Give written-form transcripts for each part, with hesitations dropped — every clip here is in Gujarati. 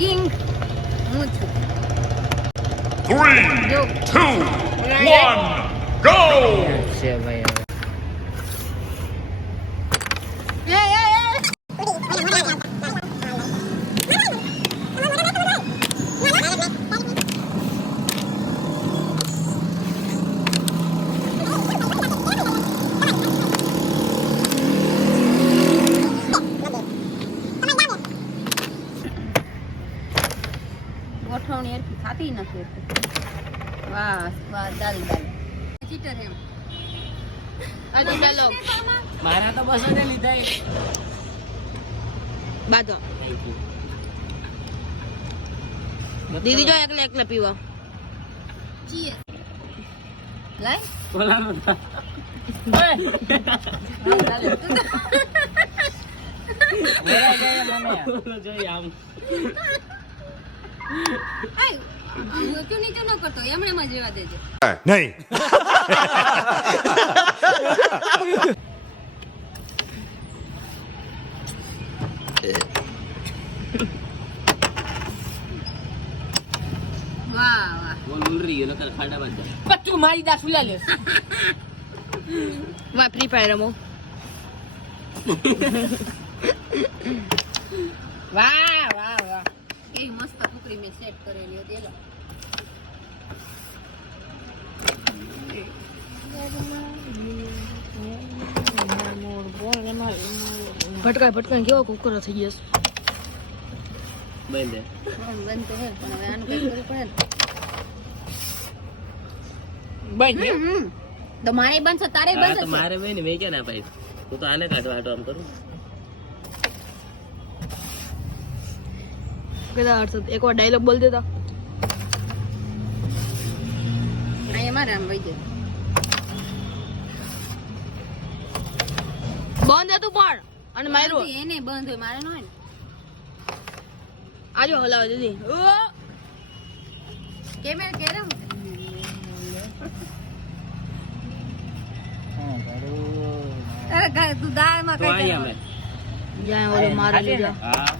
કિંગ હું છું 3, 2, 1, go! છે ભાઈ ગોઠવણી એરથી થાતી નથી વાહ વાહ દાલ દાલ ચીટર એમ આ તો ચાલો મારા તો બસ જ લીધા એક બાતો દીદી જો એકલે એકલે પીવા ચીએ લાઈ બોલાનો જોઈ આમ ઊંચું નીચું ન કરતો એમણે માં જેવા દેજો નહીં. વાહ વાહ બોલ ઉલરી ગયો નકર ખાડા બાદ પચ્ચું મારી દા સુલા લે માં ફ્રી ફાયર રમો વાહ વાહ વાહ કેવી મસ્ત કુકરી મેં સેટ કરેલી હતી એલો ભટકાય ભટકાય કેવો કુકર થઈ ગયો બંધ બંધ તો હે પણ હવે આનું કઈ કરવું પડે બંધ ને તો મારે બનશે તારે હા બનશે તો મારે ભાઈ ને મેં ક્યાં ના પાઈ હું તો આને કાઢવા હાટો આમ કરું કેદા હર્ષદ એકવાર ડાયલોગ બોલ દેતા અહીંયા મારે આમ વઈ જાય બંધ હતું પણ અને માર્યો એને બંધ હોય મારે ન હોય ને આજો હલાવે દીદી કેમેરા કેરમ અરે તું દાળ માં તો કઈ અહીંયા અમે જ્યાં ઓલો મારે લીધા હા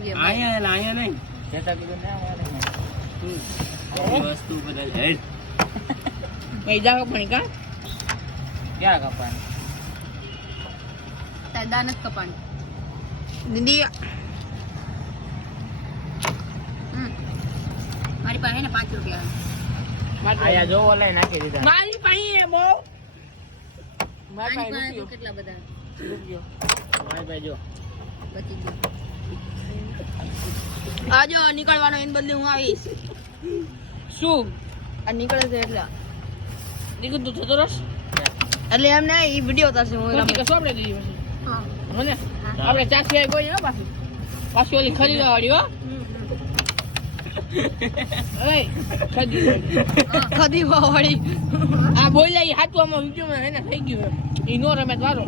અહીંયા અહીંયા નહીં કેતા કીધું ના વસ્તુ બધા હેડ કઈ જાવ પણ કા ક્યાં કપાણ તાર દાન જ કપાણ દીદી મારી પાસે ને 5 રૂપિયા આયા જો ઓલાય નાખી દીધા મારી પાસે બહુ મારી પાસે તો કેટલા બધા મારી ભાઈ જો બચી ગયું આજો નીકળવાનો એન બદલે હું આવીશ શું આ નીકળે છે એટલે નીકળ તું થતો રસ એટલે એમ ના ઈ વિડિયો ઉતારશે હું રમે કસો આપણે દીધી પછી હા મને આપણે ચાખી આવી કોઈ ના પાછી પાછી ઓલી ખરીદવા વાળી હો ઓય ખરીદવા વાળી આ બોલ્યા ઈ હાચું આમાં વિડિયોમાં એને થઈ ગયું ઈ નો રમે વારો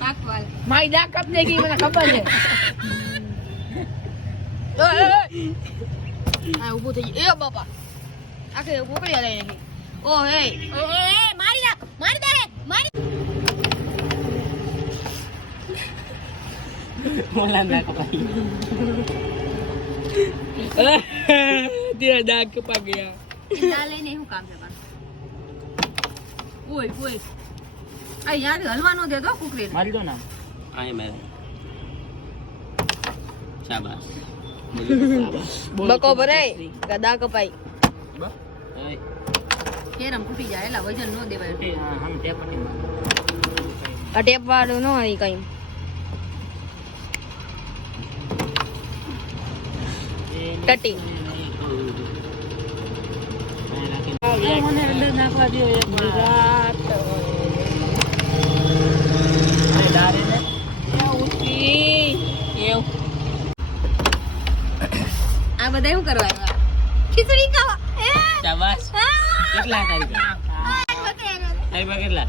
પાકવાલ મારી દાક કપ દે ગઈ મને ખબર છે આ ઊભું થઈ ગયું એ બાપા આખે કોકડી હલાઈ નાખી ઓ હે મારી દે મારી ઓલા ના કપાઈ તેરા દાગ કપા ગયા દા લઈને શું કામ છે પાછું ઓય ઓય આ યાર હલવાનો દે તો કુકરી મારી દો ના આય મેં શાબાશ બકો ભરાય ગદા કપાઈ કેરમ ફૂટી જાય એલા વજન નો દેવાય હમ ટેપ પટ્ટી આ ટેપ વાળું ન હોય કઈ ટટી મને અંદર નાખવા દો એક આ બધા શું કરવા આવ્યા ખીચડી ખાવા શાબાશ કેટલા તારીખ તારીખ કેટલા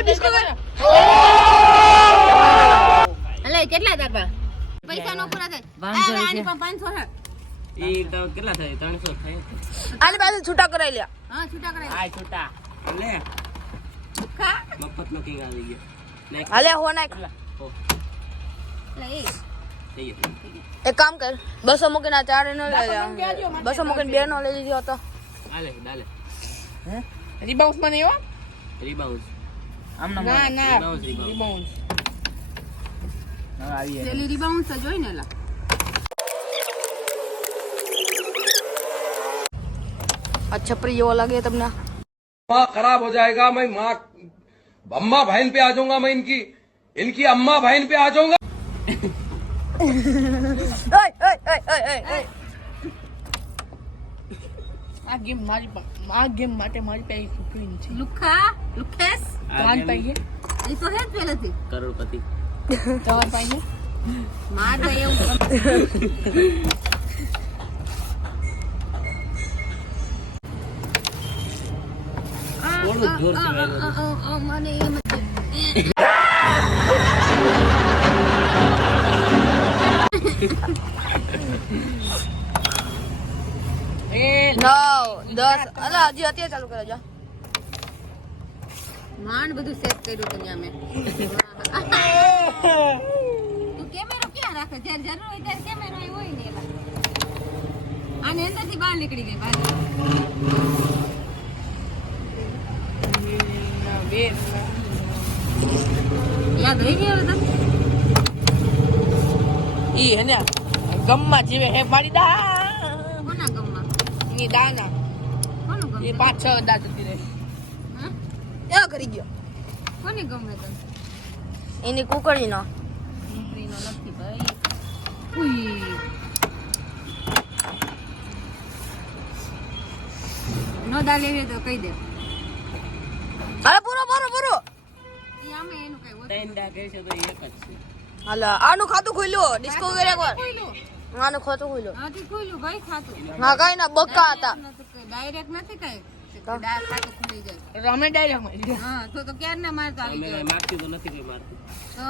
ડિસ્કો કર અલે કેટલા તારપા પૈસા નો પૂરા થાય આની પણ 500 હે એ તો કેટલા થાય 300 થાય આની પાસે છૂટા કરાઈ લ્યા હા છૂટા કરાય આ છૂટા લે ખા મફત નો કિંગ આવી ગયો હાલે હો નાખ ઓ થઈ ગયું. એક કામ કર 200 મૂકીને 4 નો લઈ લે 200 મૂકીને 2 નો લઈ લીધો તો હાલે હાલે રિબાઉન્સ માં નહીં હો રીબાઉન્સ ના રિબાઉન્સ પેલી રિબાઉન્સ જ હોય ને લા આ છપરી જેવો લાગે તમને माँ खराब हो जाएगा मैं माँ अम्मा बहन पे आ जाऊंगा मैं इनकी अम्मा बहन पे आ जाऊंगा આ ગેમ માટે મારી પાસે સુપ્રીમ છે લુખેસ તમારી પાસે એ તો હે જ પહેલેથી કરોડપતિ તમારી પાસે માર તો એવું થોડું જોર છે વાયરો મને એમ નો 10 અલા હજી અત્યારે ચાલુ કરો જા માંડ બધું સેટ કર્યું તું ત્યાં મેં તું કેમેરો ક્યાં રાખે જ્યારે જરૂર હોય ત્યારે કેમેરો એ હોય ને એલા આને અંદરથી બહાર નીકળી ગઈ બહાર યાદ રહી ગયો હવે ઈ હે ને ગમમાં જીવે હે મારી દા કોના ગમમાં ની દાના કોનું ગમ એ 5-6 દાંત હતી રે હા? એ કરી ગયો કોની ગમે તને એની કુકડી નો નોકરીનો નથી ભાઈ ઉઈ નો દા લેવી તો કહી દે અરે પૂરો ઈ આમે એનું કઈ હોતું ત્રણ દા કહે છે તો એક જ છે હાલ આનું ખાતું ખોલ્યો ડિસ્કો કરે એકવાર ખોલ્યું આનું ખાતું ખોલ્યો હાથી ખોલ્યું ભાઈ ખાતું હા કઈ ના બક્કા હતા ડાયરેક્ટ નથી કઈ ખાતું ખુલી જાય રમે ડાયરેક્ટ હા તો ક્યારે ના મારતો આવી અમે ગયો મારતી તો નથી કોઈ મારતું તો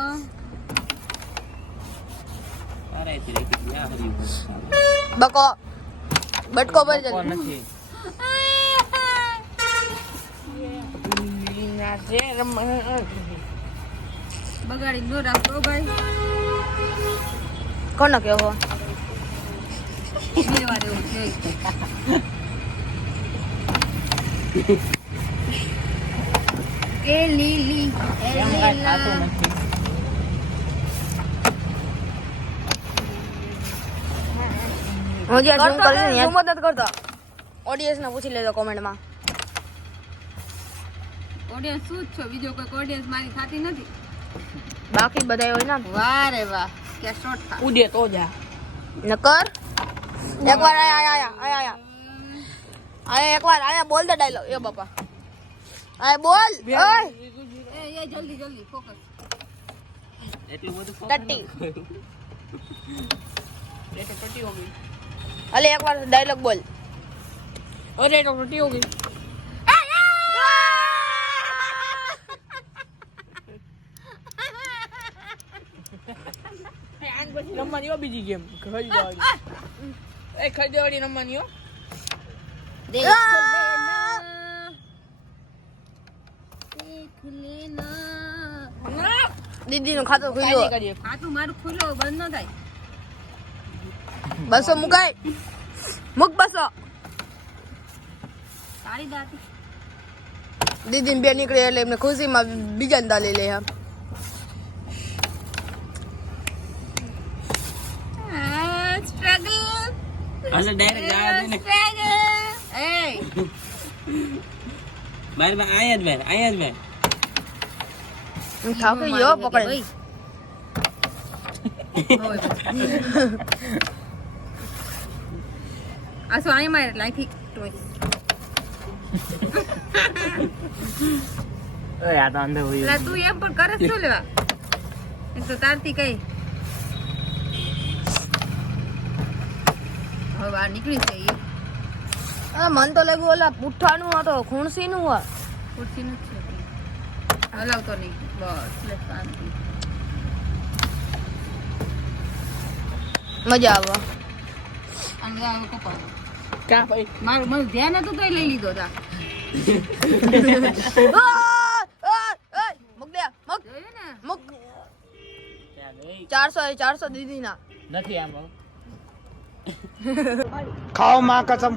તારાથી રહી ગયા હરી બટકો ભરી જલ્દી નથી બગાડી નો રાખતો ભાઈ કોણ કેવો બે વાર એવું છે એ લીલી એ લીલા હું જે ઝૂમ કરી છે ઝૂમ મદદ કરતો ઓડિયન્સ ને પૂછી લેજો કોમેન્ટ માં ઓડિયન્સ શું જ છો બીજો કોઈ ઓડિયન્સ મારી થતી નથી બાકી બધા હોય ને વાહ રે વાહ કે શોર્ટ થા ઉડે તો જા નકર એકવાર આયા એકવાર આયા બોલ દે ડાયલોગ એ બાપા આયા બોલ ઓય એ જલ્દી ફોકસ એટલું બધું ટટ્ટી હો ગઈ અલે એકવાર ડાયલોગ બોલ અરે તો ટટ્ટી હો ગઈ રમવાની હો બીજી ગેમ ખરીદવાળી રમવાની હો દેખ લેના દીદી નું ખાતું ખુલ્યું ખાતું મારું ખુલ્લો બંધ ન થાય 200 મુકાય મુક 200 તારી દાતી દીદી ને બે નીકળે એટલે એમને ખુશીમાં બીજા ને દા લઈ લે એમ સ્ટ્રગલ હાલે ડાયરેક્ટ જવા દે ને એ બાર બાર આયા જ મેં થાકી ગયો પકડે આ સો આઈ માર લાઈથી ટોય ઓય આ તો અંદર હોય લા તું એમ પણ કરે શું લેવા એક તો તારતી કઈ હવે બહાર નીકળી છે ઈ મન તો લાગ્યું ઓલા પુઠ્ઠાનું હતો ખૂણસી નું હોય ખુરશી નથી હલાવતો નહીં બસ લે શાંતિ મજા આવે અને આ કપાવ ક્યાં ભાઈ મારું ધ્યાન હતું તો એ લઈ લીધો તા મુક દે મુક જોયું ને મુક 400 400 દીદી ના નથી આમ ખાઓ માં કસમ